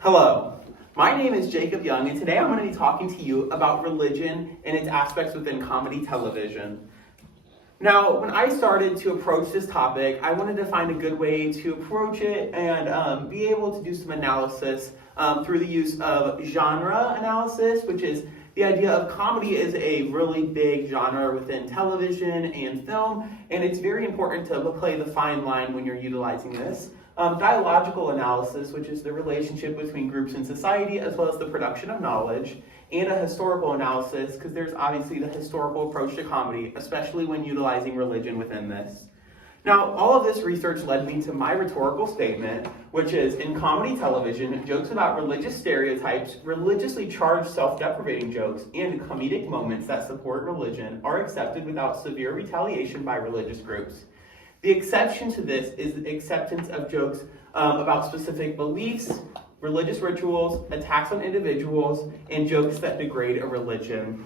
Hello, my name is Jacob Young, and today I'm going to be talking to you about religion and its aspects within comedy television. Now, when I started to approach this topic, I wanted to find a good way to approach it and be able to do some analysis through the use of genre analysis, which is the idea of comedy is a really big genre within television and film, and it's very important to play the fine line when you're utilizing this. Dialogical analysis, which is the relationship between groups in society as well as the production of knowledge, and a historical analysis, because there's obviously the historical approach to comedy, especially when utilizing religion within this. Now, all of this research led me to my rhetorical statement, which is, in comedy television, jokes about religious stereotypes, religiously charged self-deprecating jokes, and comedic moments that support religion are accepted without severe retaliation by religious groups. The exception to this is the acceptance of jokes about specific beliefs, religious rituals, attacks on individuals, and jokes that degrade a religion.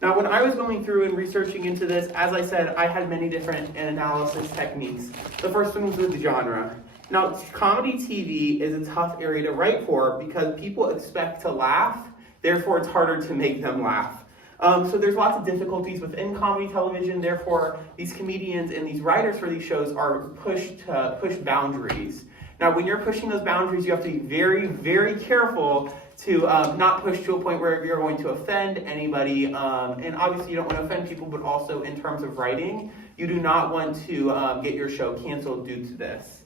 Now, when I was going through and researching into this, as I said, I had many different analysis techniques. The first one was with genre. Now, comedy TV is a tough area to write for because people expect to laugh, therefore it's harder to make them laugh. So there's lots of difficulties within comedy television, therefore these comedians and these writers for these shows are pushed to push boundaries. Now when you're pushing those boundaries, you have to be very, very careful to not push to a point where you're going to offend anybody, and obviously you don't want to offend people, but also in terms of writing, you do not want to get your show canceled due to this.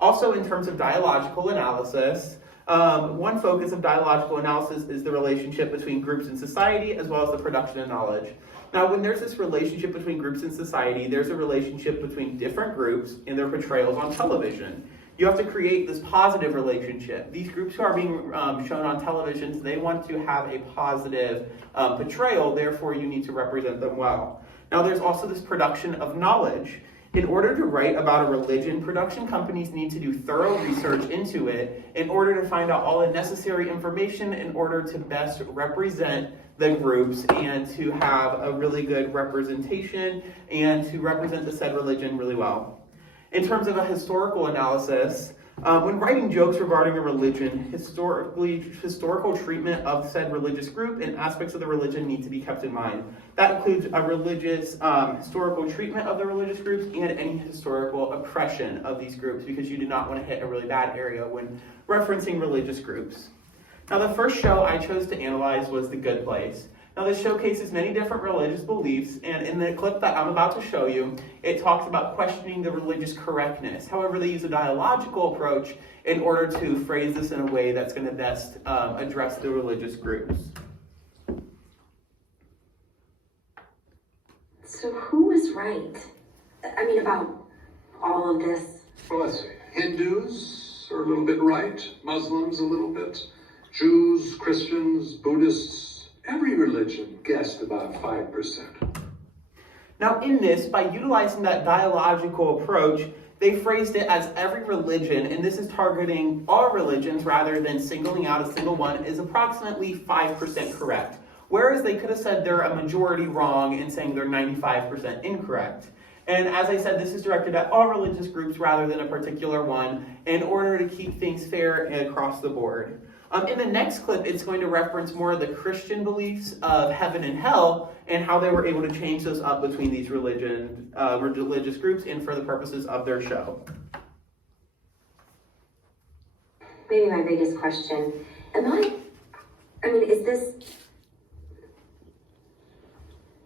Also in terms of dialogical analysis, one focus of dialogical analysis is the relationship between groups in society as well as the production of knowledge. Now, when there's this relationship between groups in society, there's a relationship between different groups and their portrayals on television. You have to create this positive relationship. These groups who are being shown on television, they want to have a positive portrayal, therefore you need to represent them well. Now, there's also this production of knowledge. In order to write about a religion, production companies need to do thorough research into it in order to find out all the necessary information in order to best represent the groups and to have a really good representation and to represent the said religion really well. In terms of a historical analysis, when writing jokes regarding a religion, historical treatment of said religious group and aspects of the religion need to be kept in mind. That includes a religious historical treatment of the religious groups and any historical oppression of these groups, because you do not want to hit a really bad area when referencing religious groups. Now, the first show I chose to analyze was The Good Place. Now, this showcases many different religious beliefs, and in the clip that I'm about to show you, it talks about questioning the religious correctness. However, they use a dialogical approach in order to phrase this in a way that's going to best address the religious groups. So who is right? I mean, about all of this? Well, let's see. Hindus are a little bit right, Muslims a little bit, Jews, Christians, Buddhists, every religion guessed about 5%. Now in this, by utilizing that dialogical approach, they phrased it as every religion, and this is targeting all religions rather than singling out a single one, is approximately 5% correct. Whereas they could have said they're a majority wrong and saying they're 95% incorrect. And as I said, this is directed at all religious groups rather than a particular one in order to keep things fair and across the board. In the next clip, it's going to reference more of the Christian beliefs of heaven and hell and how they were able to change those up between these religious groups and for the purposes of their show. Maybe my biggest question, is this,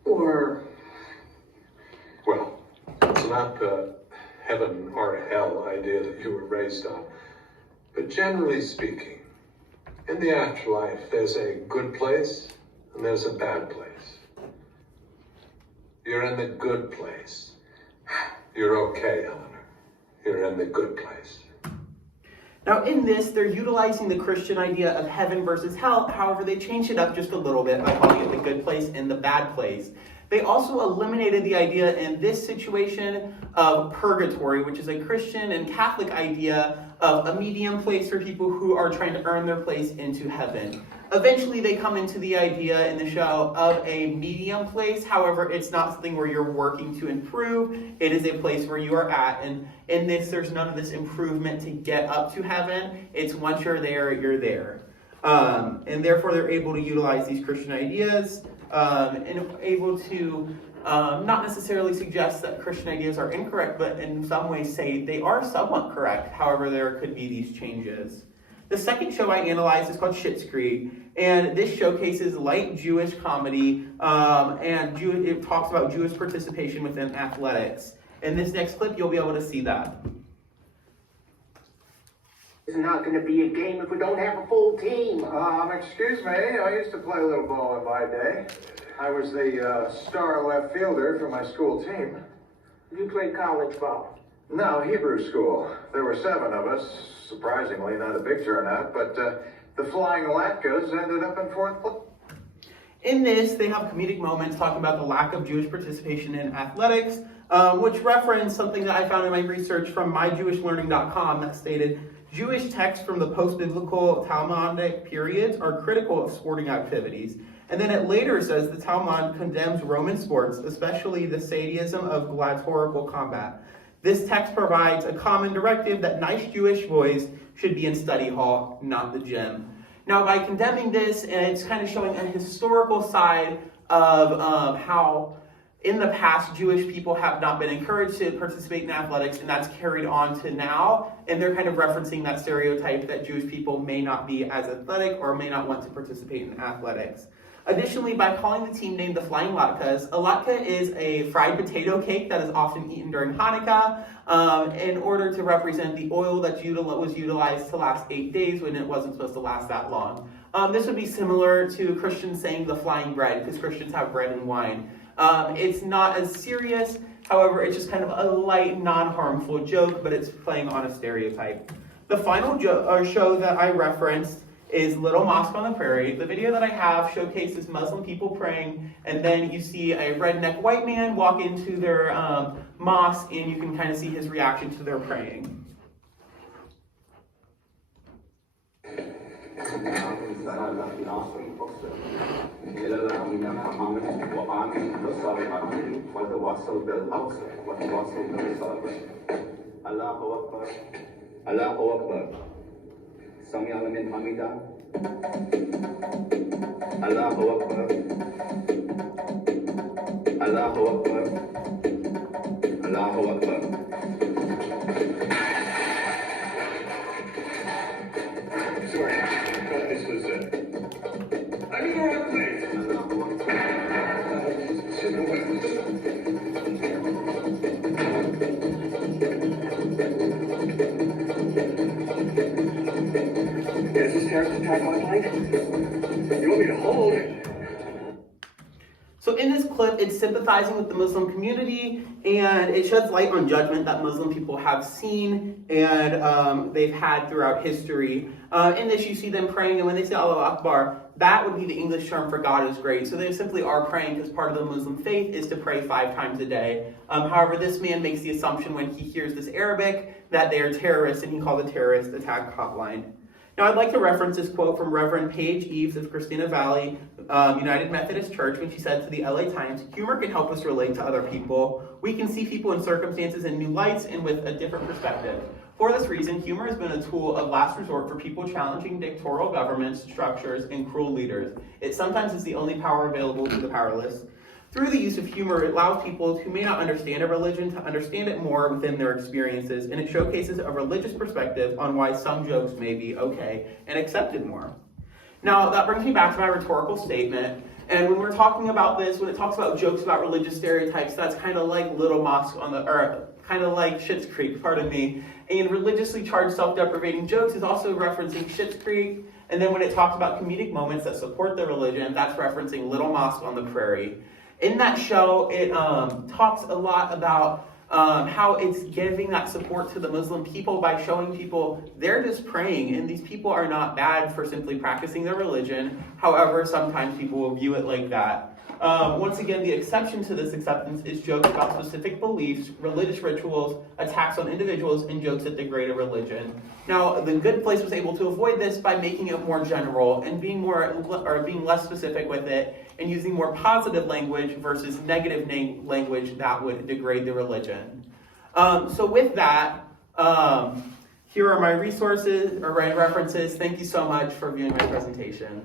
or? Well, it's not the heaven or hell idea that you were raised on, but generally speaking, in the afterlife, there's a good place and there's a bad place. You're in the good place. You're okay, Eleanor. You're in the good place. Now in this, they're utilizing the Christian idea of heaven versus hell. However, they changed it up just a little bit by calling it the good place and the bad place. They also eliminated the idea in this situation of purgatory, which is a Christian and Catholic idea of a medium place for people who are trying to earn their place into heaven. Eventually, they come into the idea in the show of a medium place. However, it's not something where you're working to improve. It is a place where you are at. And in this, there's none of this improvement to get up to heaven. It's once you're there, you're there. And therefore, they're able to utilize these Christian ideas and able to not necessarily suggest that Christian ideas are incorrect, but in some ways say they are somewhat correct. However, there could be these changes. The second show I analyzed is called Schitt's Creek, and this showcases light Jewish comedy, and it talks about Jewish participation within athletics. In this next clip, you'll be able to see that. It's not going to be a game if we don't have a full team. Excuse me, I used to play a little ball in my day. I was the star left fielder for my school team. You play college ball. No, Hebrew school. There were 7 of us. Surprisingly, not a big turnout, but the Flying Latkes ended up in 4th place. In this, they have comedic moments talking about the lack of Jewish participation in athletics, which reference something that I found in my research from myjewishlearning.com that stated, Jewish texts from the post-biblical Talmudic periods are critical of sporting activities. And then it later says the Talmud condemns Roman sports, especially the sadism of gladiatorial combat. This text provides a common directive that nice Jewish boys should be in study hall, not the gym. Now, by condemning this, it's kind of showing a historical side of how in the past, Jewish people have not been encouraged to participate in athletics, and that's carried on to now. And they're kind of referencing that stereotype that Jewish people may not be as athletic or may not want to participate in athletics. Additionally, by calling the team name the Flying Latkes, a latke is a fried potato cake that is often eaten during Hanukkah in order to represent the oil that was utilized to last 8 days when it wasn't supposed to last that long. This would be similar to Christians saying the flying bread, because Christians have bread and wine. It's not as serious, however, it's just kind of a light, non-harmful joke, but it's playing on a stereotype. The final show that I referenced is Little Mosque on the Prairie. The video that I have showcases Muslim people praying, and then you see a redneck white man walk into their mosque, and you can kind of see his reaction to their praying. Allahu Akbar. Sami Alamin Hamida. Allahu Akbar. Allahu Akbar. Allahu Akbar. Sorry, I thought this was I need more help, please. Is this terrorist attack on plane? You want me to hold? So in this clip, it's sympathizing with the Muslim community, and it sheds light on judgment that Muslim people have seen and they've had throughout history. In this, you see them praying, and when they say Allahu Akbar, that would be the English term for God is great. So they simply are praying because part of the Muslim faith is to pray 5 times a day. However, this man makes the assumption when he hears this Arabic that they are terrorists, and he called the terrorist attack hotline. Now, I'd like to reference this quote from Reverend Paige Eves of Christina Valley United Methodist Church when she said to the LA Times, "Humor can help us relate to other people. We can see people in circumstances in new lights and with a different perspective. For this reason, humor has been a tool of last resort for people challenging dictatorial governments, structures, and cruel leaders. It sometimes is the only power available to the powerless. Through the use of humor, it allows people who may not understand a religion to understand it more within their experiences, and it showcases a religious perspective on why some jokes may be okay and accepted more." Now, that brings me back to my rhetorical statement. And when we're talking about this, when it talks about jokes about religious stereotypes, that's kind of like Little Mosque on the, or kind of like Schitt's Creek, pardon me. And religiously charged self-deprecating jokes is also referencing Schitt's Creek. And then when it talks about comedic moments that support the religion, that's referencing Little Mosque on the Prairie. In that show, it talks a lot about how it's giving that support to the Muslim people by showing people they're just praying, and these people are not bad for simply practicing their religion. However, sometimes people will view it like that. Once again, the exception to this acceptance is jokes about specific beliefs, religious rituals, attacks on individuals, and jokes that degrade a religion. Now, the Good Place was able to avoid this by making it more general and being less specific with it, and using more positive language versus negative language that would degrade the religion. So with that, here are my resources or my references. Thank you so much for viewing my presentation.